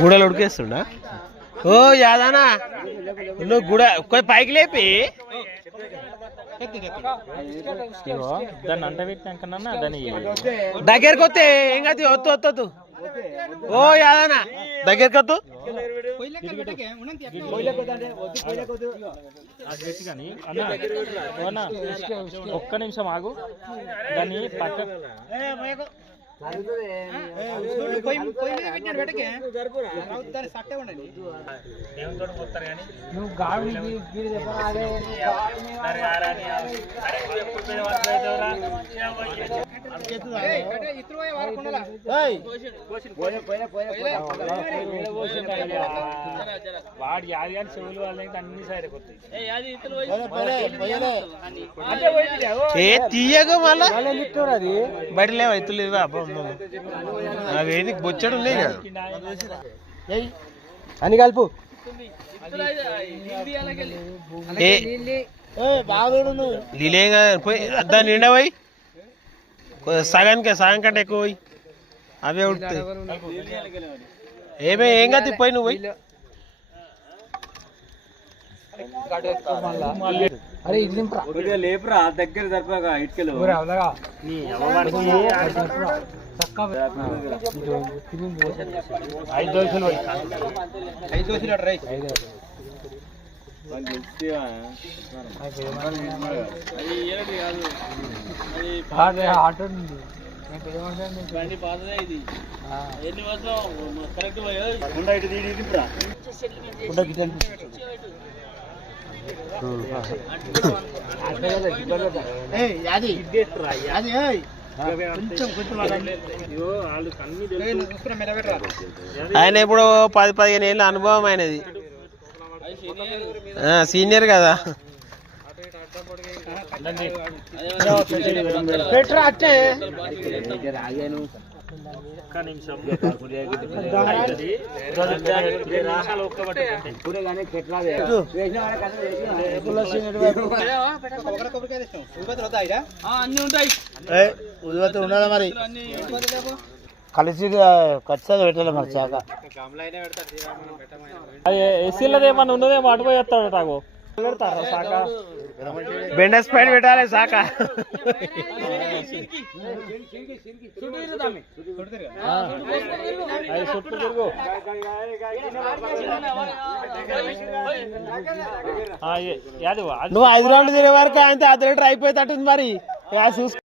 గూడలు ఉడికేస్తుండా ఓ యాదానా నువ్వు గుడ పైకి లేపి దాన్ని అంట పెట్టినాకన్నా దాన్ని దగ్గరకు వస్తే ఏం కాదు వద్దు వద్దు ఓ యాదనా దగ్గరకు వద్దు కానీ అన్న ఒక్క నిమిషం ఆగు దాన్ని పక్క నువ్వు గాడి వాడు యాది కానీ చెవులు వాళ్ళకి అన్ని సైడ్ తీయగా మళ్ళా అది బయట లేవు ఎత్తులేదు అవేది బొచ్చడు ఉన్నాయి కదా అని కలుపు లీలేగా పోయి దాన్ని నిండా పోయి సగం కంటే ఎక్కువ పోయి అవే ఉడుతాయి ఏం కాదు పోయి నువ్వు పోయి అరే ఇది లేపురా దగ్గర తప్పగా ఇటుకలు 5 దోశలు 5 దోశలు రైస్ ఆటో బండి పాతదే ఇది ఎన్ని వర్షం కరెక్ట్ ఆయన ఇప్పుడు 10-15 ఏళ్ళ అనుభవం ఆయనది సీనియర్ కదా పెట్రా అట్టే ఉన్నదా మరి కలిసి ఖచ్చితంగా పెట్టాలి మరి శాఖ ఏసీలో ఏమన్నా ఉన్నదేమో అటుపోయి వస్తాడు తాగు పెడతారా శాఖ బెండస్ పైన పెట్టాలి శాఖ నువ్వు 5 రౌండ్లు తినే వరకు అంతే 10 లీటర్ అయిపోయేటట్టుంది మరి చూసుకో.